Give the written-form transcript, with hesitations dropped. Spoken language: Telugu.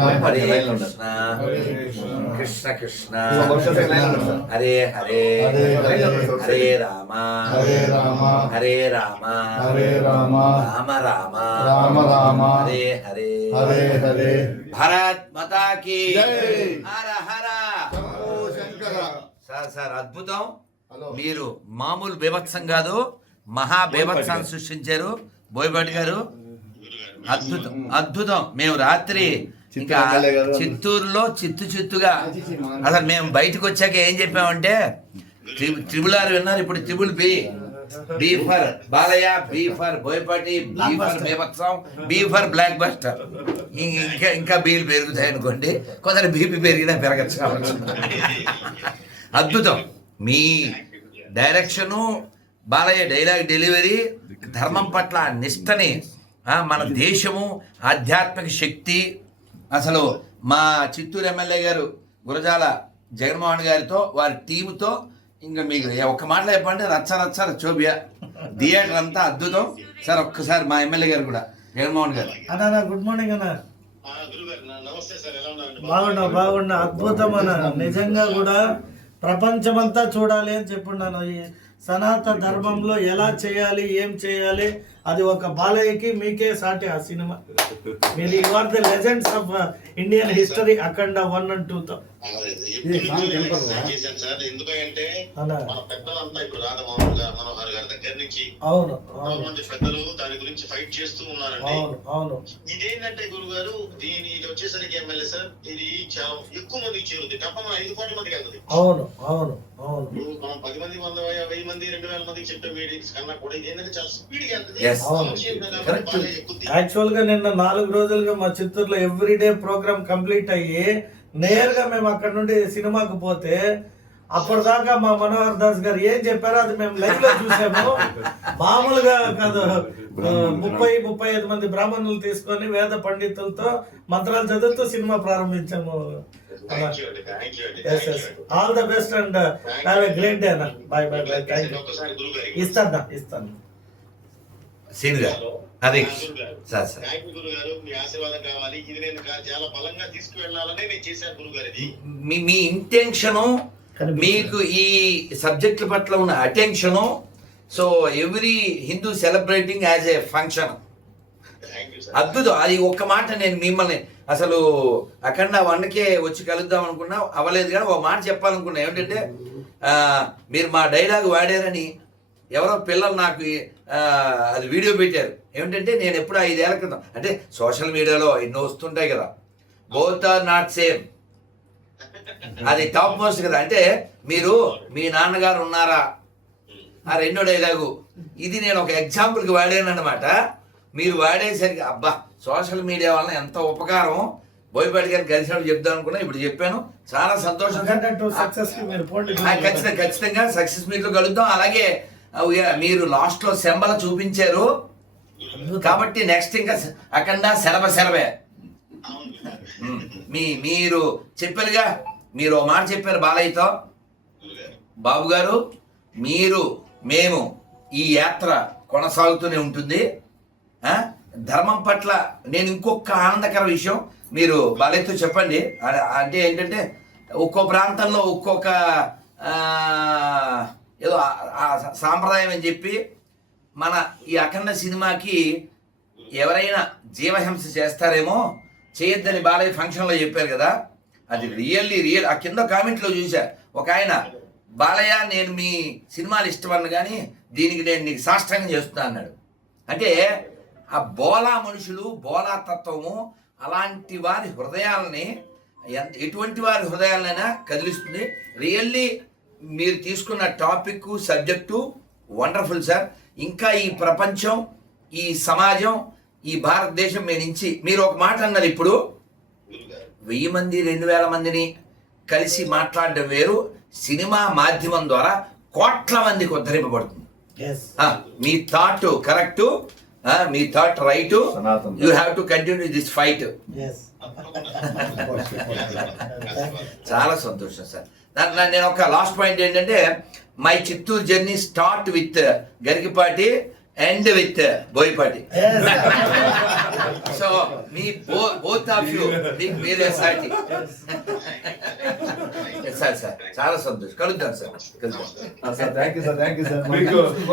హరే కృష్ణ కృష్ణ కృష్ణ హరే హరే హరే రామ హరే రామ రామ రామ హరే హరే భారత్ మాతా కీ హర హర సార్ అద్భుతం. మీరు మామూలు బీభత్సం కాదు, మహా బీభత్సాన్ని సృష్టించారు బోయపాటి గారు. అద్భుతం అద్భుతం. మేము రాత్రి ఇంకా చిత్తూరులో చిత్తుగా అసలు మేము బయటకు వచ్చాక ఏం చెప్పామంటే ట్రిబుల్ ఆర్ విన్నారు, ఇప్పుడు triple B for Balayya, B for Boyapati, B for బీభత్సం, బి ఫర్ బ్లాక్ బస్టర్. ఇంకా బీలు పెరుగుతాయి అనుకోండి, కొందరు బీపీ పెరిగినా పెరగచ్చు. అద్భుతం. మీ డైరెక్షను, బాలయ్య డైలాగ్ డెలివరీ, ధర్మం పట్ల నిష్టని, మన దేశము, ఆధ్యాత్మిక శక్తి. అసలు మా చిత్తూరు ఎమ్మెల్యే గారు గురజాల జగన్మోహన్ గారితో వారి టీముతో ఇంకా మీకు ఒక్క మాటలో చెప్పండి, రచ్చ చోబియా థియేటర్ అంతా అద్భుతం సార్. ఒక్కసారి మా ఎమ్మెల్యే గారు కూడా జగన్మోహన్ గారు. అన్నా గుడ్ మార్నింగ్ అన్న. బాగున్నా అద్భుతం అన్న. నిజంగా కూడా ప్రపంచమంతా చూడాలి అని చెప్పున్నాను. ఈ సనాతన ధర్మంలో ఎలా చేయాలి, ఏం చేయాలి, అది ఒక బాలయ్యకి మీకే సాటి ఆ సినిమా. మీరు you are the legends of Indian history, Akhanda 1 and 2 తో. అవును పెద్దలు దాని గురించి ఫైట్ చేస్తూ ఉన్నారండి. అవును ఇదేంటంటే గురువు గారు, దీని ఇది వచ్చేసరికి ఎమ్మెల్యే సార్, ఇది చాలా ఎక్కువ మందికి చేరుతుంది. తప్ప 5 కోట్ల మందికి వెళ్తుంది. అవును మనం 10 మంది, 100, 1000 మంది, 2000 మందికి చెప్పే మీటింగ్స్ కన్నా కూడా ఇది ఏంటంటే చాలా స్పీడ్ గా వెళ్తుంది. యాక్చువల్ గా నిన్న 4 రోజులుగా మా చిత్తూరులో ఎవ్రీడే ప్రోగ్రామ్ కంప్లీట్ అయ్యి నేరుగా మేము అక్కడ నుండి సినిమాకు పోతే అప్పటిదాకా మా మనోహర్ దాస్ గారు ఏం చెప్పారో అది మేము లైవ్ లో చూసాము. మామూలుగా కాదు, 30-35 మంది బ్రాహ్మణులు తీసుకొని వేద పండితులతో మంత్రాలు చదువుతూ సినిమా ప్రారంభించాము. All the best and have a great day అన్న. బై. ఇస్తాను సీన్ గారు. అదే సార్ మీ ఆశీర్వాదం కావాలి. ఇది నేను చాలా బలంగా తీసుకువెళ్ళాలని నేను చేశాను గురుగారు. ఇది మీ ఇంటెన్షను, మీకు ఈ సబ్జెక్టుల పట్ల ఉన్న attention. So every Hindu celebrating as a function. అద్భుతం. అది ఒక్క మాట నేను మిమ్మల్ని అసలు అఖండ 1కే వచ్చి కలుద్దాం అనుకున్నా, అవ్వలేదు. కానీ ఒక మాట చెప్పాలనుకున్నా, ఏమిటంటే మీరు మా డైలాగ్ వాడారని ఎవరో పిల్లలు నాకు అది వీడియో పెట్టారు. ఏమిటంటే నేను ఎప్పుడు 5 ఏళ్ల క్రితం, అంటే సోషల్ మీడియాలో ఎన్నో వస్తుంటాయి కదా, బోత్ ఆర్ నాట్ సేమ్, అది టాప్ మోస్ట్ కదా. అంటే మీరు మీ నాన్నగారు ఉన్నారా, ఆ 2వ డైలాగు ఇది నేను ఒక ఎగ్జాంపుల్కి వాడాను అన్నమాట. మీరు వాడేసరికి అబ్బా సోషల్ మీడియా వలన ఎంత ఉపకారం, బోయపాటి గారిని కలిసినప్పుడు చెప్దాం అనుకున్నా, ఇప్పుడు చెప్పాను. చాలా సంతోషం. ఖచ్చితంగా సక్సెస్ మీట్లో కలుద్దాం. అలాగే మీరు లాస్ట్ లో శంబల చూపించారు కాబట్టి నెక్స్ట్ ఇంకా అఖండ సెలవే. మీరు చెప్పారుగా, మీరు ఓ మాట చెప్పారు బాలయ్యతో, బాబు గారు మేము ఈ యాత్ర కొనసాగుతూనే ఉంటుంది. ధర్మం పట్ల నేను ఇంకొక ఆనందకర విషయం మీరు బాలయ్యతో చెప్పండి. అంటే ఏంటంటే ఒక్కో ప్రాంతంలో ఒక్కొక్క ఏదో సాంప్రదాయం అని చెప్పి మన ఈ అఖండ సినిమాకి ఎవరైనా జీవహింస చేస్తారేమో, చేయొద్దని బాలయ్య ఫంక్షన్లో చెప్పారు కదా. అది రియల్. ఆ కింద కామెంట్లో చూసా ఒక ఆయన, బాలయ్య నేను మీ సినిమాలు ఇష్టపడను కానీ దీనికి నేను నీకు సాష్టాంగం చేస్తున్నా అన్నాడు. అంటే ఆ బోలా మనుషులు, బోలా తత్వము అలాంటి వారి హృదయాలని, ఎటువంటి వారి హృదయాలనైనా కదిలిస్తుంది. రియల్లీ మీరు తీసుకున్న టాపిక్, సబ్జెక్టు వండర్ఫుల్ సార్. ఇంకా ఈ ప్రపంచం, ఈ సమాజం, ఈ భారతదేశం నుంచి మీరు ఒక మాట అన్నారు, ఇప్పుడు 1000 మంది 2000 మందిని కలిసి మాట్లాడడం వేరు, సినిమా మాధ్యమం ద్వారా కోట్ల మందికి ఉద్ధరింపబడుతుంది. మీ థాట్ కరెక్ట్, మీ thought right. You have to continue this fight. చాలా సంతోషం సార్. నేను ఒక లాస్ట్ పాయింట్ ఏంటంటే, my Chittoor journey start with Garikipati, end with Boyapati. So మీ బోత్ ఆఫ్ యూ మీకు మీరే సాటి. సార్ చాలా సంతోషం. కలుద్దాం sir. Sir thank you sir. మీకు